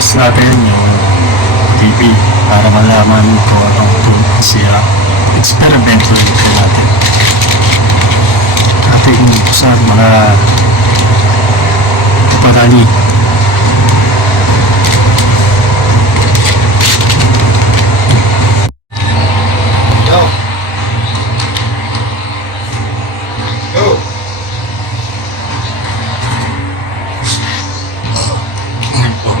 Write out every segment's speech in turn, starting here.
test natin yung TV para malaman kung anong tune siya. Experimentally natin. Ating sa mga parani. Go. Go. Ngayon po,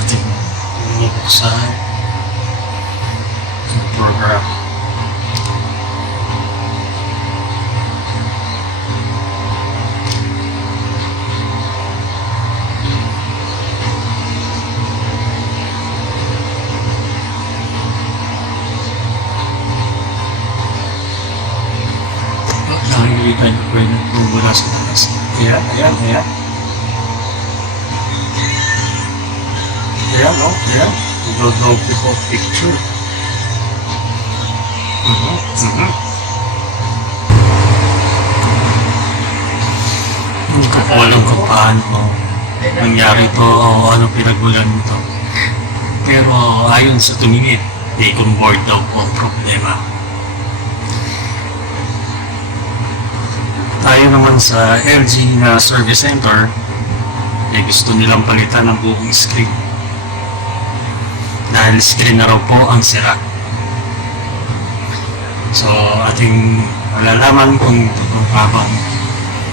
ating bubuksan yung program. Nakikita niyo po yung bubula sa taas. Ayan. Ayan, ayan. Nag-load po picture. Hindi ko po alam kung paano nangyari ito o ano pinagmulan nito. Pero ayon sa tumingin, bacon board daw po ang problema. Tayo naman sa LG na service center, gusto nilang palitan ng buong screen. Dahil screen na raw po ang sira. So, ating malalaman kung totoo nga bang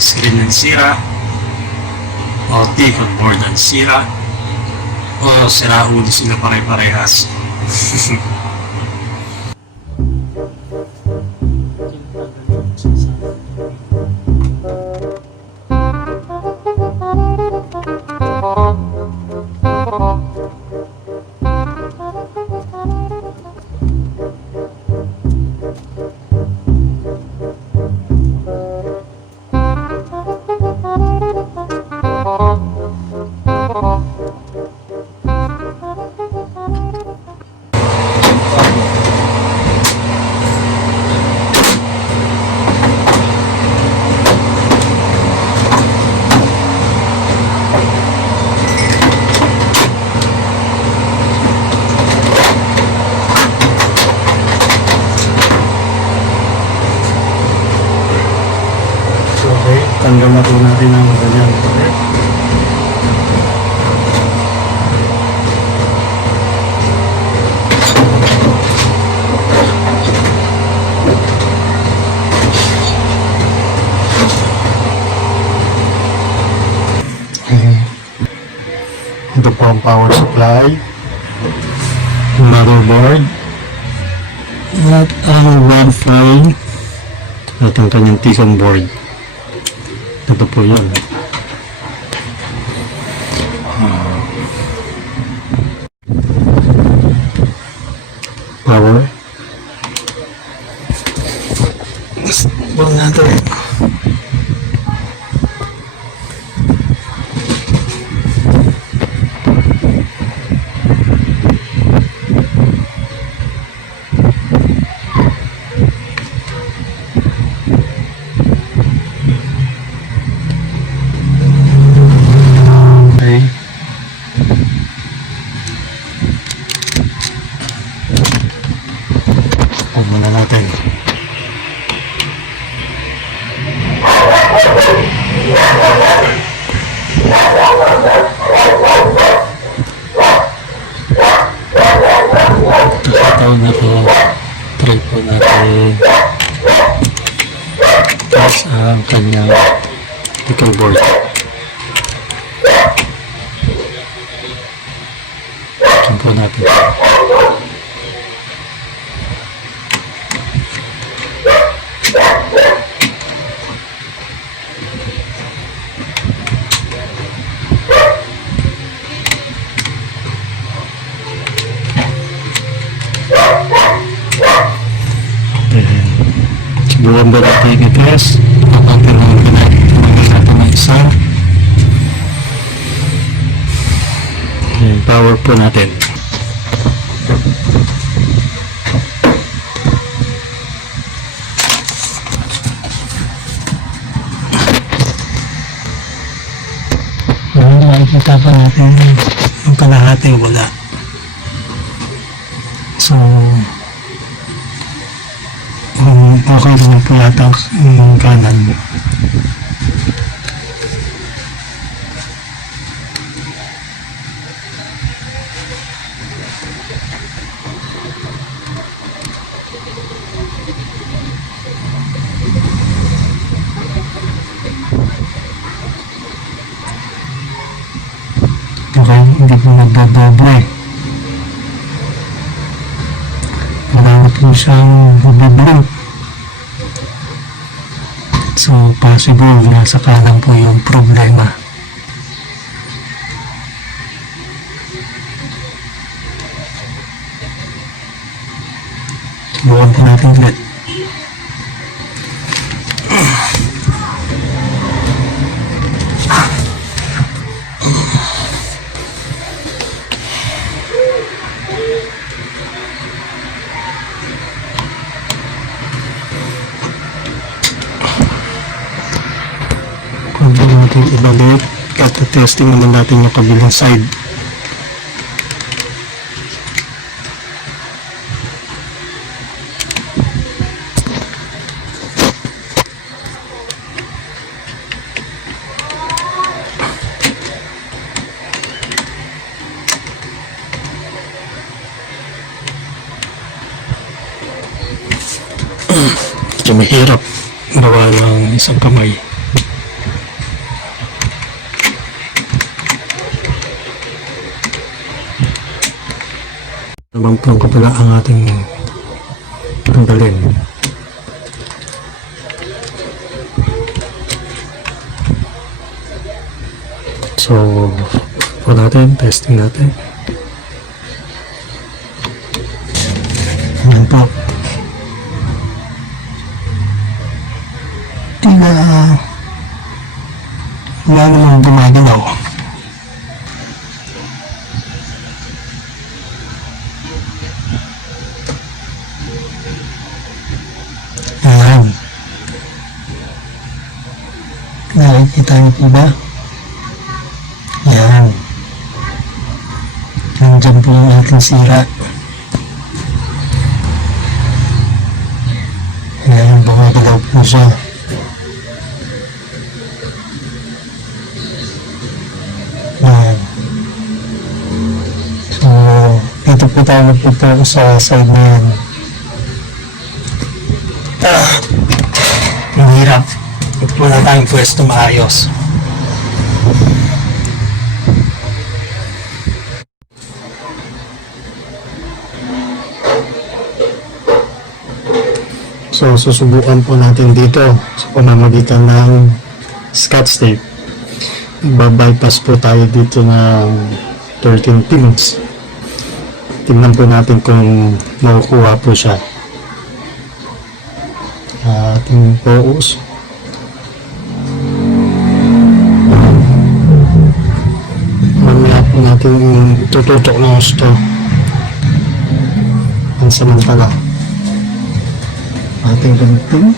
screen ang sira, o tikot board ang sira, o sira ulo sila pare-parehas. Tanggal na po natin ang ganyan. Ito po ang power supply, motherboard, at ang Wi-Fi at ang kanyang tikon board. Ito po yun. Power. Buwan natin. Muna natin. Takataw na po. Try po natin. Tapos ang kanyang pickle board. Ito po natin. Buwan ba natin i-test? Papantin mo natin ng isa. Ayan, power po natin. Ayan, makikita pa natin. Yung kalahati wala. So, okay naman po yata yung kanan. Okay, hindi po nagdodoble. Marami po siyang mabiblink. So, possible nasa kanan po yung problema. Subukan po natin ulit. Pwede natin ibalik at testing naman natin yung kabilang side. Medyo mahirap gawa ng isang kamay. Naman po ko pala ang ating tanggalin. So, po natin, testing natin. Ayan po. Wala namang gumagalaw. Ayan. Nakikita niyo po ba? Ayan. Nandiyan po ang ating sira. Ayan, bumagalaw po siya. Ayan. So, dito po tayo magpunta sa side na yan. Ang hirap. Ito po na tayong pwesto maayos. So, susubukan po natin dito sa pamamagitan ng Scotch tape. Babypass po tayo dito ng 13 pins. Tingnan po natin kung makukuha po siya. Ating focus. Mamaya po natin tututok ng gusto. Ang samantala. Ating ganito.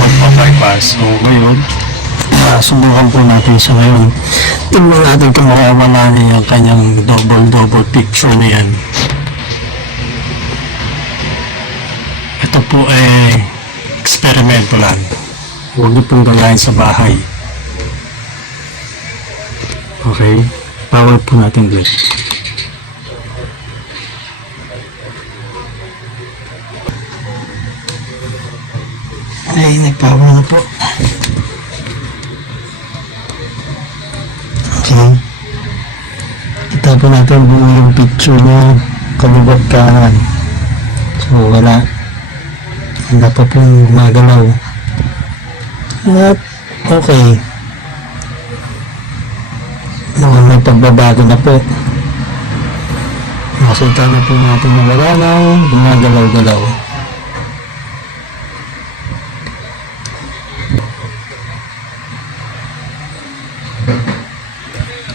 pagpa-bypass. So ngayon, subukan po natin siya ngayon. Tingnan natin kung mawawala niya yung kanyang double picture na yan. Ito po ay eksperimento lang. Huwag niyo pong galahin sa bahay. Okay? Power po natin dito. Ay, nag-power na po. Okay. Kita po natin buo yung picture niya kaliwat kanan. So, wala. Wala pa pong gumagalaw. At, okay. May pagbabago na po. Nakita na po natin na wala na gumagalaw-galaw.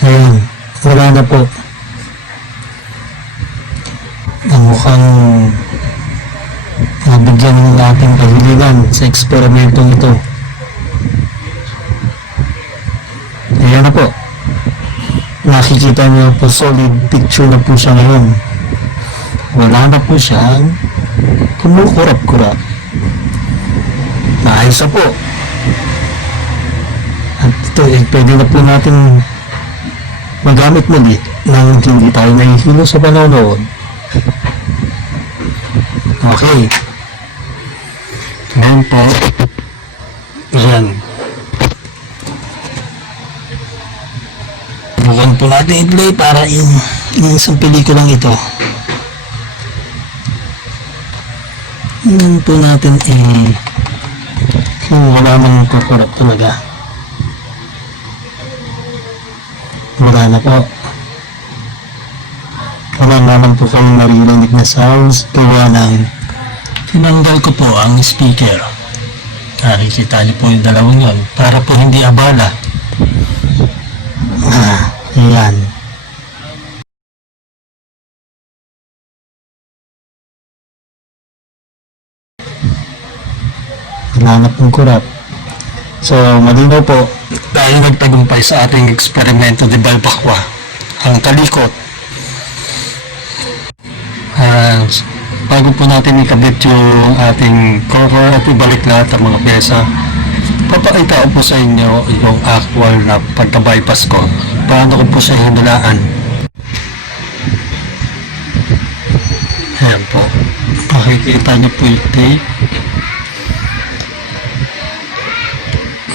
Ayan, wala na po. Ang mukhang nabigyan ng ating kahilingan sa eksperimentong ito. Ayan na po. Nakikita niyo po, solid picture na po siya ngayon. Wala na po siyang kumukurap-kurap. Maayos na po. At ito, pwede na po natin magamit muli nang hindi tayo nahihilo sa panonood. Okay. Ngayon po, ayan. Bukan po natin i-play para yung isang pelikulang ito. Yan po natin kung wala nang kukurap talaga. Wala na po. Wala naman po kayong naririnig na sounds gawa ng tinanggal ko po ang speaker. Nakikita niyo po yung dalawang yun para po hindi abala. Ayan. Wala na pong kurap. So, malinaw po, tayo nagtagumpay sa ating eksperimento de Balbakwa, ang kalikot. Bago po natin ikabit yung ating cover at ibalik lahat ang mga pyesa, papakita ko po sa inyo yung actual na pagka-bypass ko. Paano ko po siya hinulaan. Ayan po. Makikita niyo po yung tape.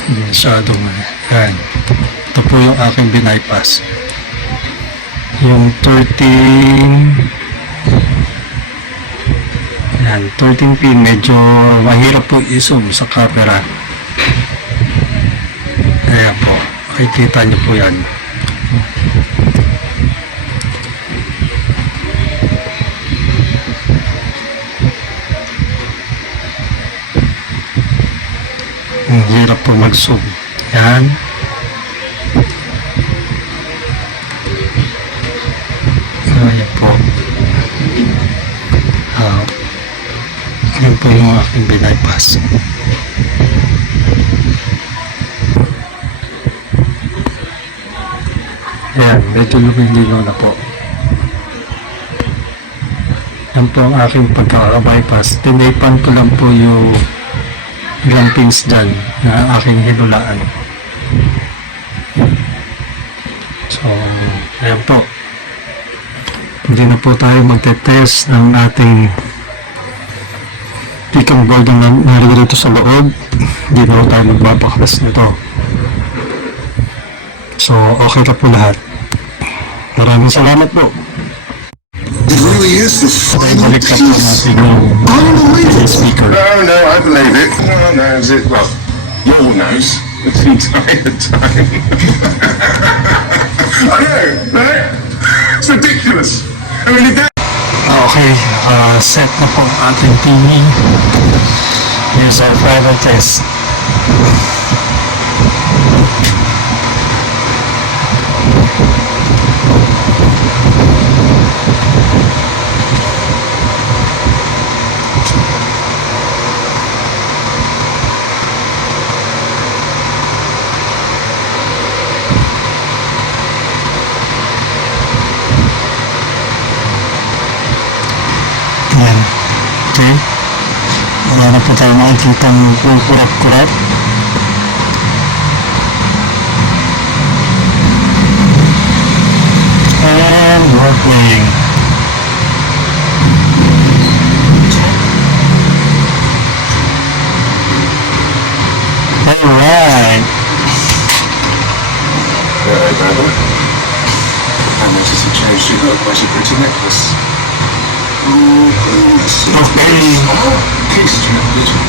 Masyadong yan. Ito po yung aking binaypass. Yung 13 yan, 13 pin. Medyo mahirap po i-zoom sa camera. Ayan po. Makikita niyo po yan. Ang hirap po mag-zoom. Yan. Ayan po. Yan po yung aking binaypass. Ayan, medyo lumilino na po. Yan po ang aking pagkaka-bypass. Tinipan ko lang po yung ilang pins dyan na aking hinulaan. So, ayan po. Hindi na po tayo magte-test ng ating tikang golden na naririto sa loob. Hindi na po tayo magbabakas nito. So, okay na po lahat. Maraming salamat po. It really is the final Balik na po piece. natin yung Unbelievable. speaker. No, I believe it. No one knows it. Well, you all knows. It's the entire time. I know, right? It's ridiculous. I mean, if that... Okay, set na po ang ating TV. Here's our final test. Wala na po tayo makikita ng kukurap-kurap. And we're playing. Alright. Brother. I noticed you changed your look. Where's your pretty necklace? Oh, goodness. Okay. Oh, kiss, Jack, did you?